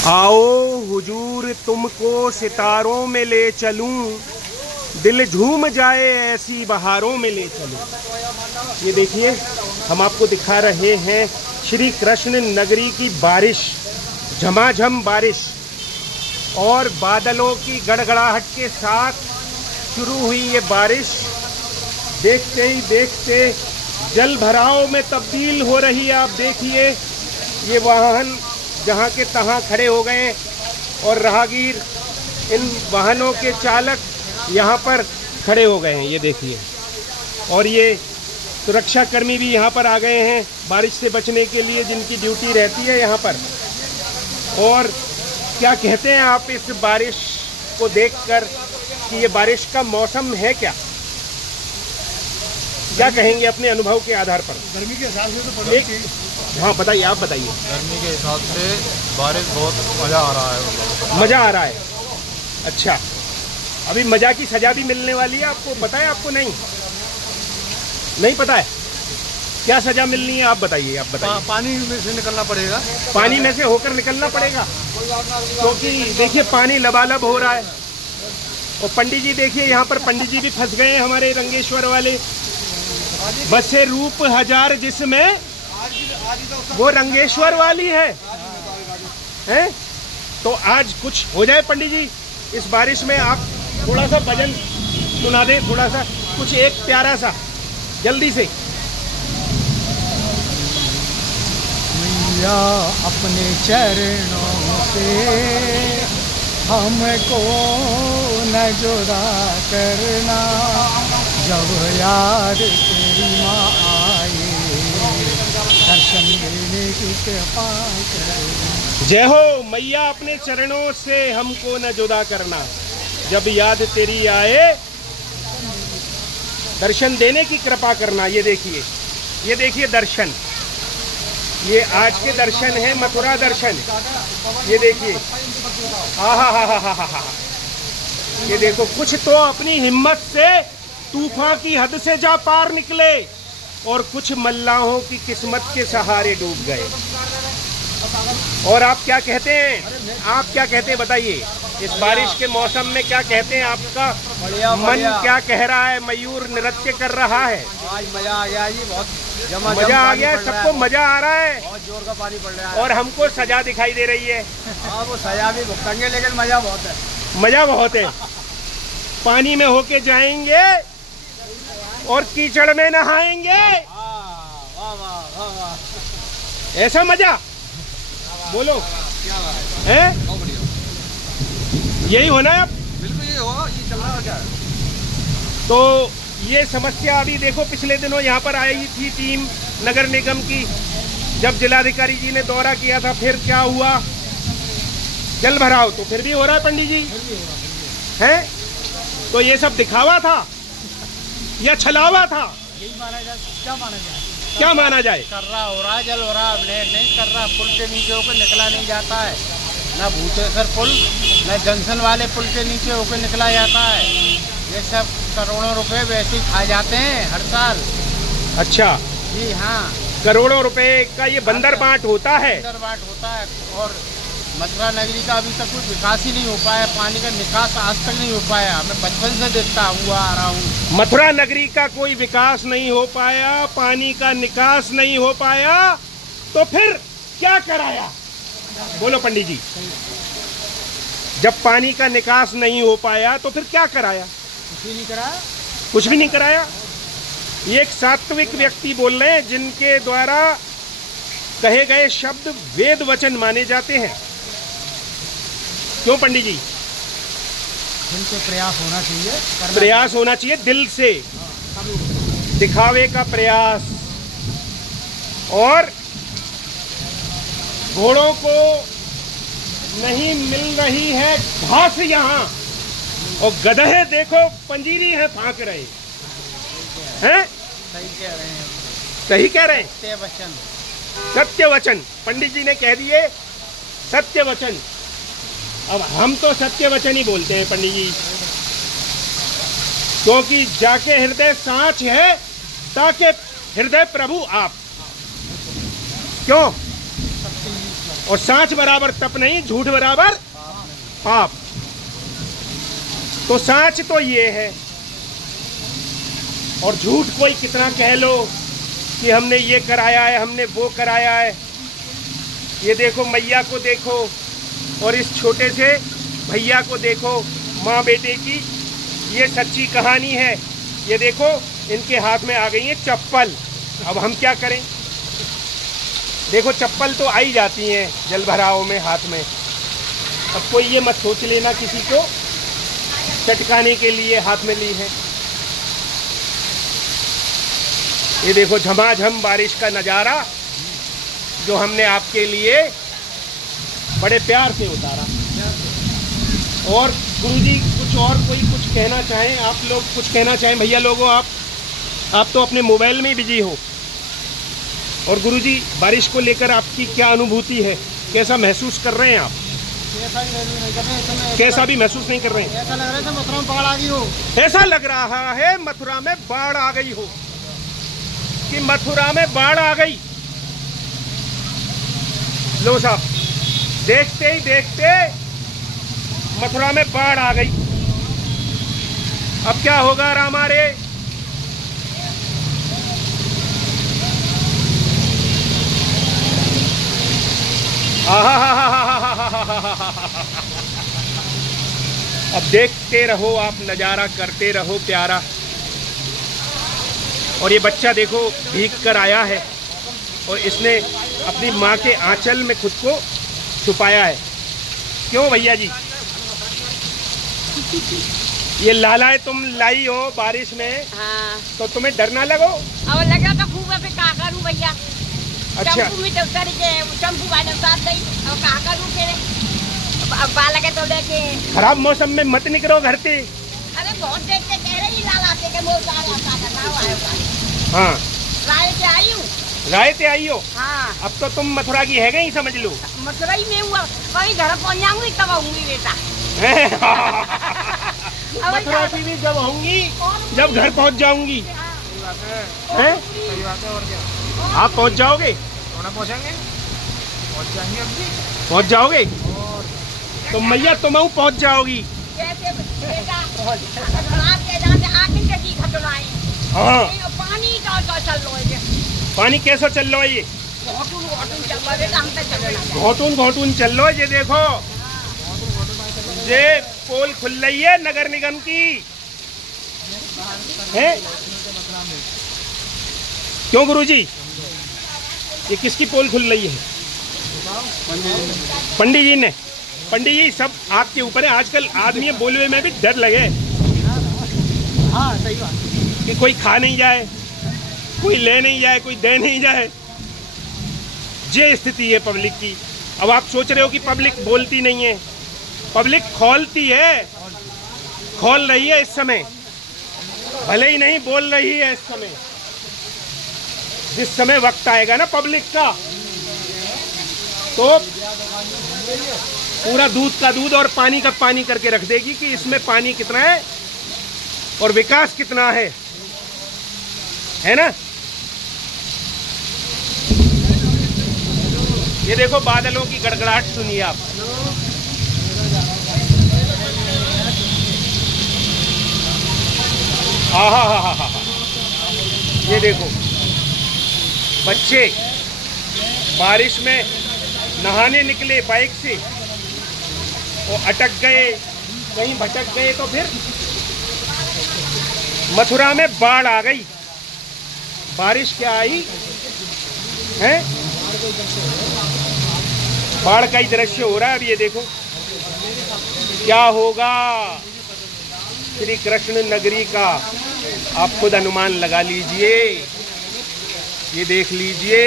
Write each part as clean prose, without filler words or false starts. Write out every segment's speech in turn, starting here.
आओ हुजूर तुमको सितारों में ले चलूं, दिल झूम जाए ऐसी बहारों में ले चलूं। ये देखिए हम आपको दिखा रहे हैं श्री कृष्ण नगरी की बारिश, झमाझम बारिश और बादलों की गड़गड़ाहट के साथ शुरू हुई ये बारिश देखते ही देखते जल भराव में तब्दील हो रही है। आप देखिए ये वाहन जहाँ के तहाँ खड़े हो गए और राहगीर इन वाहनों के चालक यहाँ पर खड़े हो गए हैं। ये देखिए और ये सुरक्षा कर्मी भी यहाँ पर आ गए हैं बारिश से बचने के लिए, जिनकी ड्यूटी रहती है यहाँ पर। और क्या कहते हैं आप इस बारिश को देखकर कि ये बारिश का मौसम है क्या कहेंगे अपने अनुभव के आधार पर? गर्मी के हिसाब से तो एक हाँ बताइए, आप बताइए। गर्मी के हिसाब से बारिश बहुत मज़ा आ रहा है। मज़ा आ रहा है, अच्छा। अभी मज़ा की सज़ा भी मिलने वाली है, आपको पता है? आपको नहीं पता है क्या सज़ा मिलनी है? आप बताइए, आप बताइए। पानी में से निकलना पड़ेगा, पानी में से होकर निकलना पड़ेगा, क्योंकि देखिए पानी लबालब हो रहा है। और पंडित जी देखिए यहाँ पर पंडित जी भी फंस गए हैं हमारे रंगेश्वर वाले। बसे रूप हजार जिसमें वो रंगेश्वर वाली है? तो आज कुछ हो जाए पंडित जी इस बारिश में। आप थोड़ा सा भजन सुना दें, थोड़ा सा कुछ एक प्यारा सा जल्दी से। मैया अपने चरणों से हमको न जुदा करना, जब याद तेरी माँ आए दर्शन देने की कृपा कर। जय हो मैया अपने चरणों से हमको न जुदा करना, जब याद तेरी आए दर्शन देने की कृपा करना। ये देखिए दर्शन, ये आज के दर्शन है, मथुरा दर्शन। ये देखिए हा। ये देखो कुछ तो अपनी हिम्मत से तूफान की हद से जा पार निकले और कुछ मल्लाहों की किस्मत के सहारे डूब गए। और आप क्या कहते हैं? बताइए इस बारिश के मौसम में क्या कहते हैं? आपका मन क्या कह रहा है? मयूर नृत्य कर रहा है। आज मजा आ गया जी, बहुत मजा आ गया, सबको मजा आ रहा है। बहुत जोर का पानी पड़ रहा है और हमको सजा दिखाई दे रही है। हाँ वो सजा भी भुगतेंगे, लेकिन मजा बहुत है। मजा बहुत है। पानी में होके जाएंगे और कीचड़ में नहाएंगे। वाह वाह वाह, ऐसा मजा बोलो है? यही होना है अब। बिल्कुल यही होगा, ये चल रहा है क्या? तो ये समस्या अभी देखो पिछले दिनों यहाँ पर आई थी टीम नगर निगम की, जब जिलाधिकारी जी ने दौरा किया था। फिर क्या हुआ? जल भराव तो फिर भी हो रहा है पंडित जी, है? तो ये सब दिखावा था या छलावा था? यही माना जाए, क्या माना जाए? कर रहा हो रहा है, जल हो रहा है, नहीं कर रहा। पुल के नीचे होकर निकला नहीं जाता है, ना भूतेश्वर पुल, ना जंक्शन वाले पुल के नीचे होकर निकला जाता है। ये सब करोड़ों रुपए वैसे ही खा जाते हैं हर साल। अच्छा जी हाँ, करोड़ों रुपए का ये बंदर बांट होता है। और मथुरा नगरी का अभी तक कोई विकास ही नहीं हो पाया, पानी का निकास आज तक नहीं हो पाया। मैं बचपन से देखता हुआ आ रहा हूँ। मथुरा नगरी का कोई विकास नहीं हो पाया, पानी का निकास नहीं हो पाया, तो फिर क्या कराया? बोलो पंडित जी। जब पानी का निकास नहीं हो पाया तो फिर क्या कराया? कुछ भी नहीं कराया। ये एक सात्विक व्यक्ति बोल रहे हैं जिनके द्वारा कहे गए शब्द वेद वचन माने जाते हैं। क्यों पंडित जी? दिल से प्रयास होना चाहिए, प्रयास होना चाहिए दिल से, दिखावे का प्रयास। और घोड़ों को नहीं मिल रही है घास यहाँ, और गधे देखो पंजीरी है फांक रहे हैं। सही कह रहे हैं। सत्य वचन पंडित जी ने कह दिए, सत्य वचन। अब हम तो सत्य वचन ही बोलते हैं पंडित जी, क्योंकि जाके हृदय सांच है ताके हृदय प्रभु आप। क्यों? और सांच बराबर तप नहीं, झूठ बराबर पाप। तो सांच तो ये है, और झूठ कोई कितना कह लो कि हमने ये कराया है, हमने वो कराया है। ये देखो मैया को देखो, और इस छोटे से भैया को देखो, माँ बेटे की ये सच्ची कहानी है। ये देखो इनके हाथ में आ गई है चप्पल। अब हम क्या करें? देखो चप्पल तो आई जाती हैं जल भराव में हाथ में। अब कोई ये मत सोच लेना किसी को चटकाने के लिए हाथ में ली है। ये देखो झमाझम बारिश का नज़ारा जो हमने आपके लिए बड़े प्यार से उतारा। और गुरुजी कुछ और कोई कुछ कहना चाहें? आप लोग कुछ कहना चाहें? भैया लोगों, आप तो अपने मोबाइल में बिजी हो। और गुरुजी बारिश को लेकर आपकी क्या अनुभूति है? कैसा महसूस कर रहे हैं आप? कैसा भी महसूस नहीं कर रहे हैं? ऐसा लग रहा है मथुरा में बाढ़ आ गई हो। ऐसा लग रहा है मथुरा में बाढ़ आ गई हो, कि मथुरा में बाढ़ आ गई। लो साहब, देखते ही देखते मथुरा में बाढ़ आ गई। अब क्या होगा रामा रे? अब देखते रहो आप, नजारा करते रहो प्यारा। और ये बच्चा देखो भीग कर आया है, और इसने अपनी माँ के आंचल में खुद को छुपाया है। क्यों भैया जी? ये लालाएं तुम लाई हो बारिश में। हाँ। तो तुम्हें डर ना लगो? अब लगा तो खूब है, का करूं भैया। अच्छा। चंपू में तो उतर के चंपू वाले साथ गई, अब का करूं फिर? अब बालक है तो देखे। खराब मौसम में मत निकलो घर से। अरे बहुत देख के कह रही लालाते के मोर लाला का। हाँ। राय से आई हूँ। राय से आई हो? हाँ। अब तो तुम मथुरा की है गई, समझ लो। मथुरा ही में हुआ, कहीं घर पहुँच जाऊंगी तब आऊंगी बेटा। मथुरा की भी जब होंगी, जब घर पहुंच जाऊंगी। हैं? सही बात है। और क्या आप पहुंच जाओगे? पहुंचेंगे, पहुंच जाएंगे। अब भी पहुंच जाओगे तो मैया तुम पहुंच जाओगी। कैसे बेटा? रात के जाते आखिर के जी खतराए। हाँ। पानी का चल रहा है। पानी कैसा चल रहा है? ये घोटून घोटून चल रहा है बेटा, हम तो चल रहा है। घोटून घोटून चल रहा है। ये देखो, ये पोल खुल रही है नगर निगम की है। क्यों गुरुजी? ये किसकी पोल खुल रही है? पंडित जी ने। पंडित जी सब आपके ऊपर है। आजकल आदमी बोलने में भी डर लगे। हाँ सही बात। कि कोई खा नहीं जाए, कोई ले नहीं जाए, कोई दे नहीं जाए। ये स्थिति है पब्लिक की। अब आप सोच रहे हो कि पब्लिक बोलती नहीं है। पब्लिक खोलती है, खोल रही है इस समय, भले ही नहीं बोल रही है इस समय। जिस समय वक्त आएगा ना पब्लिक का, तो पूरा दूध का दूध और पानी का पानी करके रख देगी कि इसमें पानी कितना है और विकास कितना है ना। ये देखो बादलों की गड़गड़ाहट सुनिए आप। आहा, ये देखो बच्चे बारिश में नहाने निकले बाइक से, वो अटक गए, कहीं भटक गए, तो फिर मथुरा में बाढ़ आ गई। बारिश क्या आई है? बाढ़ का ही दृश्य हो रहा है। अब ये देखो क्या होगा श्री कृष्ण नगरी का, आप खुद अनुमान लगा लीजिए। ये देख लीजिए,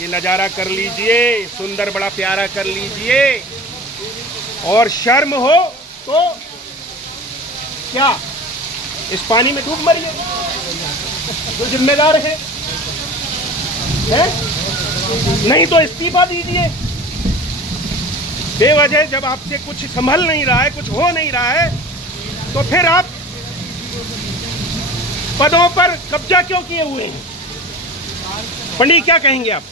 ये नज़ारा कर लीजिए, सुंदर बड़ा प्यारा कर लीजिए। और शर्म हो तो क्या इस पानी में डूब मरिए, जो जिम्मेदार है? नहीं तो इस्तीफा दीजिए। बेवजह जब आपसे कुछ संभल नहीं रहा है, कुछ हो नहीं रहा है, तो फिर आप पदों पर कब्जा क्यों किए हुए हैं? पंडित क्या कहेंगे आप?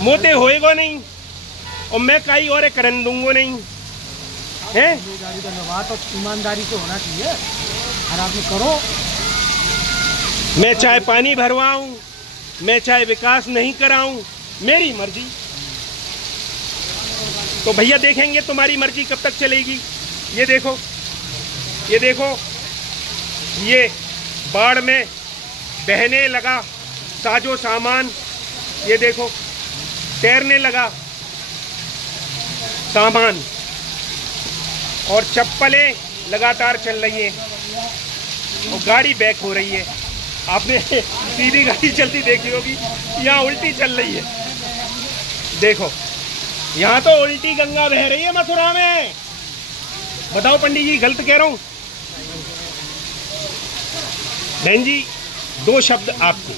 मोते होएगा नहीं और मैं कई और करन दूंगा नहीं है। जिम्मेदारी का नवा तो ईमानदारी से होना चाहिए, और आप करो। मैं चाहे पानी भरवाऊं, मैं चाहे विकास नहीं कराऊं, मेरी मर्जी। तो भैया देखेंगे तुम्हारी मर्जी कब तक चलेगी। ये देखो, ये देखो, ये बाढ़ में बहने लगा साजो सामान, ये देखो तैरने लगा सामान, और चप्पलें लगातार चल रही हैं और गाड़ी बैक हो रही है। आपने सीधी गाड़ी चलती देखी होगी, यहाँ उल्टी चल रही है। देखो यहाँ तो उल्टी गंगा बह रही है मथुरा में। बताओ पंडित जी गलत कह रहा हूँ? बहन जी दो शब्द आपको,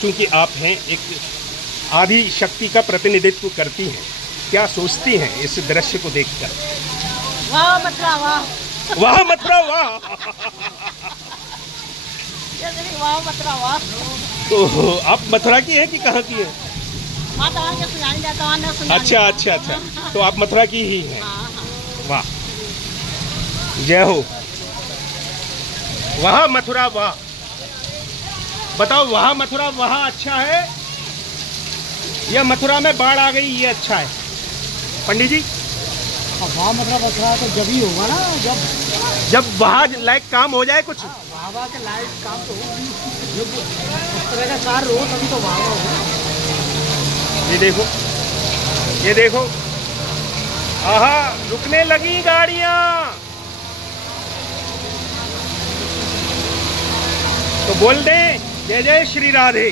क्योंकि आप हैं एक आदि शक्ति का प्रतिनिधित्व करती हैं, क्या सोचती हैं इस दृश्य को देखकर? वाह मथुरा वाह, वाह मथुरा वाह। वाह मथुरा वाह। तो आप मथुरा की हैं कि कहाँ की हैं? अच्छा अच्छा अच्छा, तो आप मथुरा की ही हैं। वाह, जय हो। वाह मथुरा वाह। बताओ वाह मथुरा वाह अच्छा है या मथुरा में बाढ़ आ गई ये अच्छा है? पंडित जी वाह मथुरा तो जब ही होगा ना, जब वहाँ लायक काम हो जाए कुछ। वाह के लायक काम तो होगी, जब उस तरह का कार्य हो तभी तो वाह होगा। ये देखो, ये देखो, आहा रुकने लगी गाड़ियां। तो बोल दें जय जय श्री राधे।